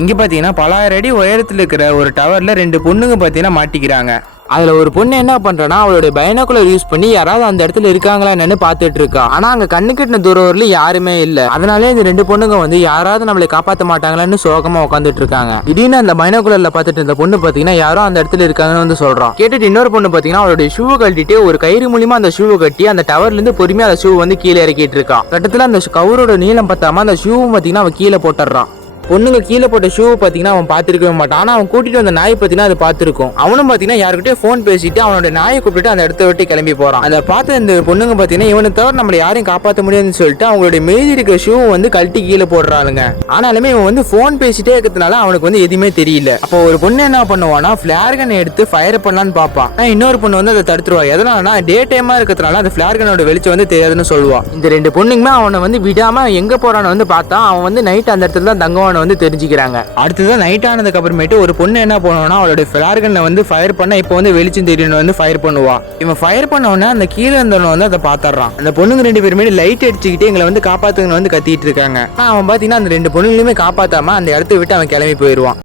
இங்க பாத்தீங்கன்னா பல ஆயிரம் அடி உயரத்துல இருக்கிற ஒரு டவர்ல ரெண்டு பொண்ணுங்க பாத்தீங்கன்னா மாட்டிக்கிறாங்க. அதுல ஒரு பொண்ணு என்ன பண்றனா அவளுடைய பைனாகுலர் யூஸ் பண்ணி யாராவது அந்த இடத்துல இருக்காங்களா என்னன்னு பாத்துட்டு இருக்கா. ஆனா அங்க கண்ணு கெட்டின தூரம் வரல யாருமே இல்ல. அதனாலே இந்த ரெண்டு பொண்ணுங்க வந்து யாராவது நம்மளை காப்பாற்ற மாட்டாங்களான்னு சோகமா உட்காந்துட்டு இருக்காங்க. திடீர்னு அந்த பைனாகுலர்ல பாத்துட்டு இந்த பொண்ணு பாத்தீங்கன்னா யாரோ அந்த இடத்துல இருக்காங்கன்னு வந்து சொல்றான். கேட்டுட்டு இன்னொரு பொண்ணு பாத்தீங்கன்னா அவளுடைய ஷூவை கழட்டிட்டு ஒரு கயிறு மூலியமா அந்த ஷூவை கட்டி அந்த டவர்ல இருந்து பொறுமையா அந்த ஷூ வந்து கீழே இறக்கிட்டு இருக்கா. கட்டத்துல அந்த கவரோட நீளம் பத்தாம அந்த ஷூ பாத்தீங்கன்னா அவன் கீழே போட்டுறான். பொண்ணுங்க கீழே போட்ட ஷூ பாத்தீங்கன்னா அவன் பாத்துருக்கவே மாட்டான். ஆனா அவன் கூட்டிட்டு வந்த நாய் பாத்தீங்கன்னா அது பாத்துருக்கும். அவனும் பாத்தீங்கன்னா யாருக்கிட்டே போன் பேசிட்டு அவனோட நாயை கூப்பிட்டு அந்த இடத்த விட்டு கிளம்பி போறான். அதை பார்த்து இந்த பொண்ணுங்க பாத்தீங்கன்னா இவனை தவிர நம்மள யாரையும் காப்பாற்ற முடியாதுன்னு சொல்லிட்டு அவங்களுடைய மீதி இருக்க ஷூ வந்து கழட்டி கீழே போடுறாளுங்க. ஆனாலுமே இவன் வந்து போன் பேசிட்டே இருக்கிறதுனால அவனுக்கு வந்து எதுவுமே தெரியல. அப்போ ஒரு பொண்ணு என்ன பண்ணுவானா பிளேர் கன் எடுத்து ஃபயர் பண்ணலான்னு பாப்பான். இன்னொரு பொண்ணு வந்து அதை தடுத்துருவா. எதனாலனா டே டைமா இருக்கிறதுனால அந்த பிளேர் கனோட வெளிச்சம் வந்து தெரியாதுன்னு சொல்லுவான். இந்த ரெண்டு பொண்ணுக்குமே அவனை வந்து விடாம எங்க போறான்னு வந்து பார்த்தா அவன் வந்து நைட் அந்த இடத்துல தான் தங்குவான் வந்து தெரிஞ்சுக்கிறாங்க. அடுத்ததான் நைட் ஆனதுக்கு அப்புறமேட்டு ஒரு பொண்ணு என்ன பண்ணுவானா அவளுடைய ஃபிளார் கன்னை வந்து ஃபயர் பண்ண இப்போ வந்து வெளிச்சம் தெரியணும் வந்து ஃபயர் பண்ணுவா. இவன் ஃபயர் பண்ண உடனே அந்த கீழே இருந்தவன் வந்து அதை பாத்துறான். அந்த பொண்ணுங்க ரெண்டு பேருமே லைட் அடிச்சுக்கிட்டு எங்களை வந்து காப்பாத்துங்கன்னு வந்து கத்திட்டு இருக்காங்க. அவன் பாத்தீங்கன்னா அந்த ரெண்டு பொண்ணுங்களுமே காப்பாத்தாம அந்த இடத்த விட்டு அவன் கிளம்பி போயிடுவான்.